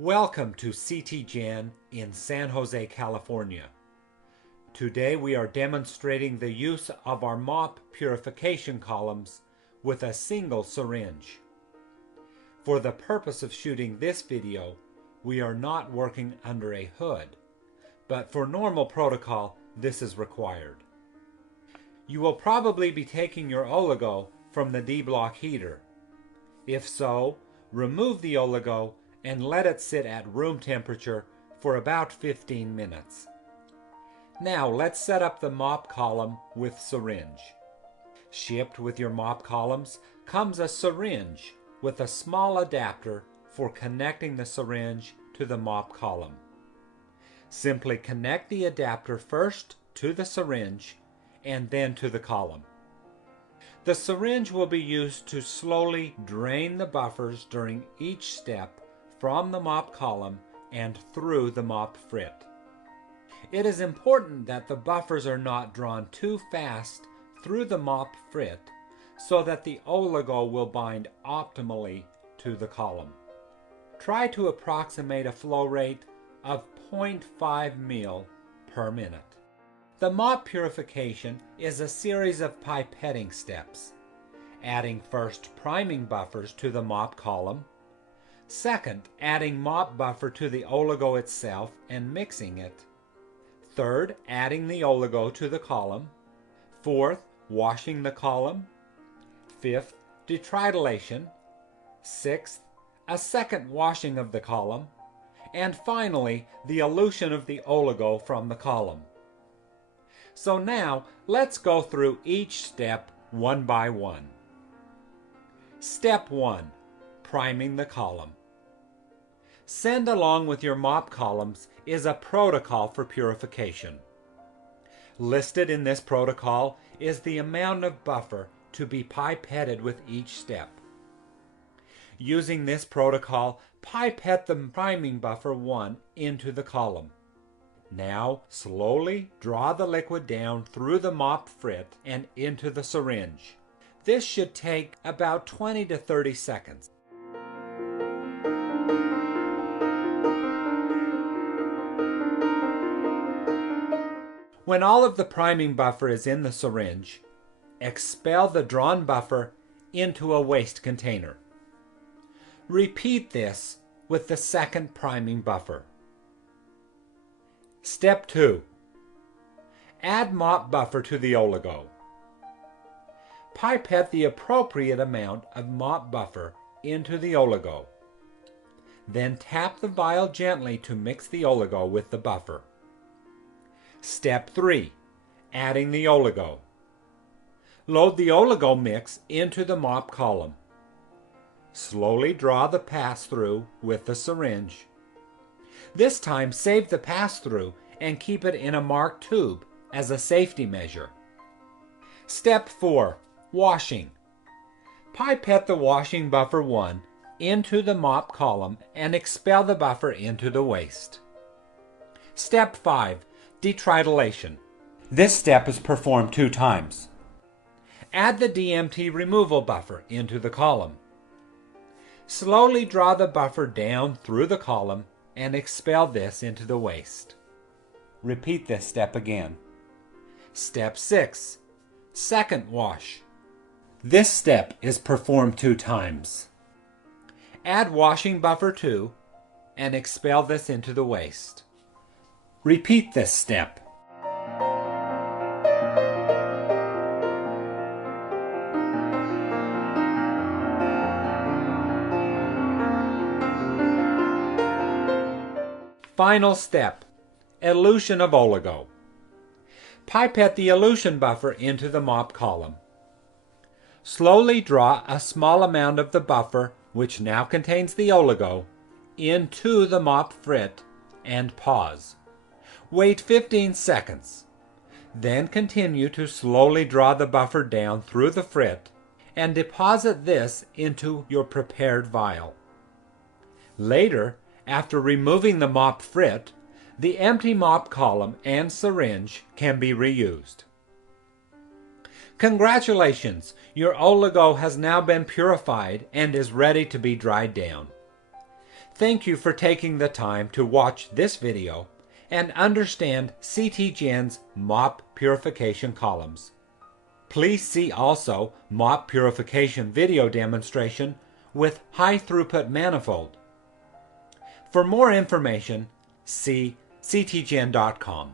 Welcome to CTGen in San Jose, California. Today we are demonstrating the use of our MOP purification columns with a single syringe. For the purpose of shooting this video, we are not working under a hood, but for normal protocol, this is required. You will probably be taking your oligo from the D-block heater. If so, remove the oligo and let it sit at room temperature for about 15 minutes. Now let's set up the MOP column with syringe. Shipped with your MOP columns comes a syringe with a small adapter for connecting the syringe to the MOP column. Simply connect the adapter first to the syringe and then to the column. The syringe will be used to slowly drain the buffers during each step from the MOP column and through the MOP frit. It is important that the buffers are not drawn too fast through the MOP frit so that the oligo will bind optimally to the column. Try to approximate a flow rate of 0.5 ml per minute. The MOP purification is a series of pipetting steps, adding first priming buffers to the MOP column, second, adding MOP buffer to the oligo itself and mixing it. Third, adding the oligo to the column. Fourth, washing the column. Fifth, detritylation. Sixth, a second washing of the column. And finally, the elution of the oligo from the column. So now, let's go through each step one by one. Step 1. Priming the column. Send along with your MOP columns is a protocol for purification. Listed in this protocol is the amount of buffer to be pipetted with each step. Using this protocol, pipette the priming buffer 1 into the column. Now slowly draw the liquid down through the MOP frit and into the syringe. This should take about 20 to 30 seconds. When all of the priming buffer is in the syringe, expel the drawn buffer into a waste container. Repeat this with the second priming buffer. Step 2. Add MOP buffer to the oligo. Pipette the appropriate amount of MOP buffer into the oligo. Then tap the vial gently to mix the oligo with the buffer. Step 3. Adding the oligo. Load the oligo mix into the MOP column. Slowly draw the pass-through with the syringe. This time save the pass-through and keep it in a marked tube as a safety measure. Step 4. Washing. Pipette the washing buffer 1 into the MOP column and expel the buffer into the waste. Step 5. Detritylation. This step is performed 2 times. Add the DMT removal buffer into the column. Slowly draw the buffer down through the column and expel this into the waste. Repeat this step again. Step 6. Second wash. This step is performed 2 times. Add washing buffer 2 and expel this into the waste. Repeat this step. Final step. Elution of oligo. Pipette the elution buffer into the MOP column. Slowly draw a small amount of the buffer, which now contains the oligo, into the MOP frit and pause. Wait 15 seconds. Then continue to slowly draw the buffer down through the frit and deposit this into your prepared vial. Later, after removing the MOP frit, the empty MOP column and syringe can be reused. Congratulations! Your oligo has now been purified and is ready to be dried down. Thank you for taking the time to watch this video and understand CTGen's MOP purification columns. Please see also MOP purification video demonstration with high throughput manifold. For more information, see ctgen.com.